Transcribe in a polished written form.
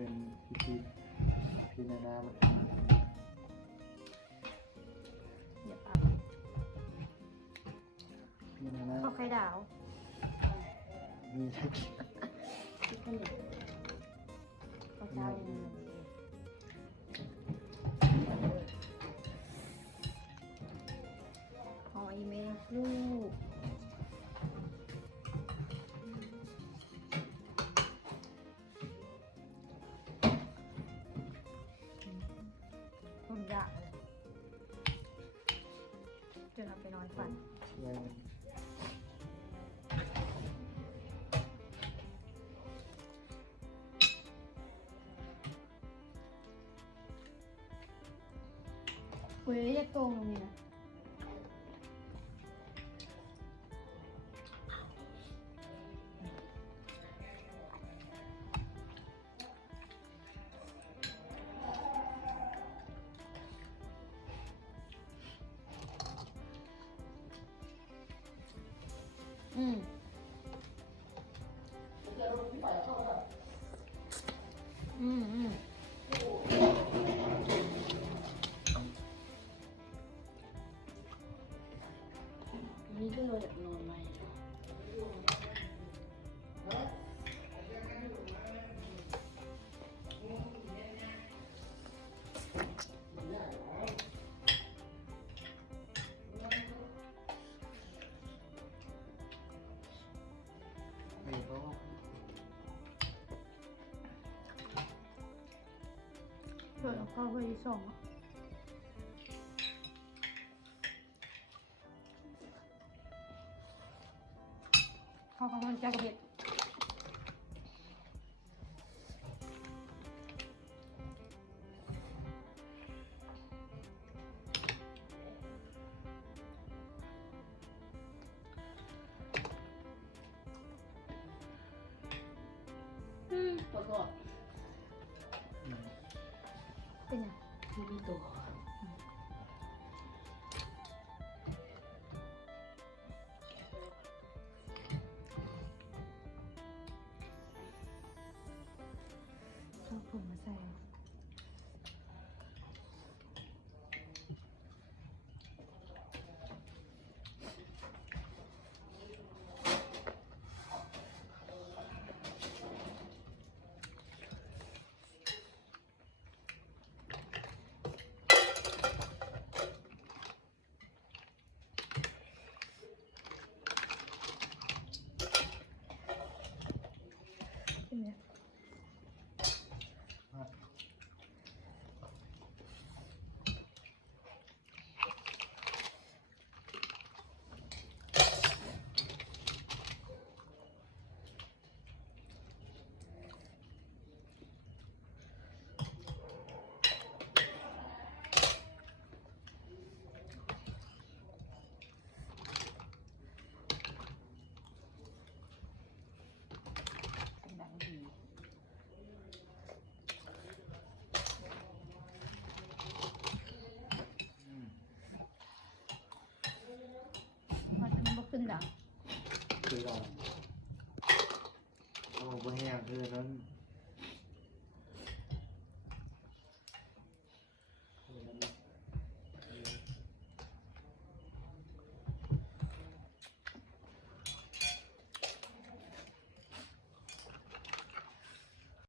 เป็นพินานามันอย่าปาพินานาข้าวไข่ดาว มีทั้ง ที่ขนมข้าวเจ้าเลยหอยเมงลูกคนอยากเลยจนเอาไปนอนฝัน ยัง คุยจะโกงตรงนี้นะอืมอืมนี่ก็เลยนอนไหมไม่ก็ เปิดเอาข้าวไปส่งข้าวกำลังจะกระเด็ดประกอบ เป็นยัง ที่มีตัว ข้าวผงมาใส่เป็นยัง ดังดี มันจะมันขึ้นดัง คือเราเอาบนแห้งคือนั้น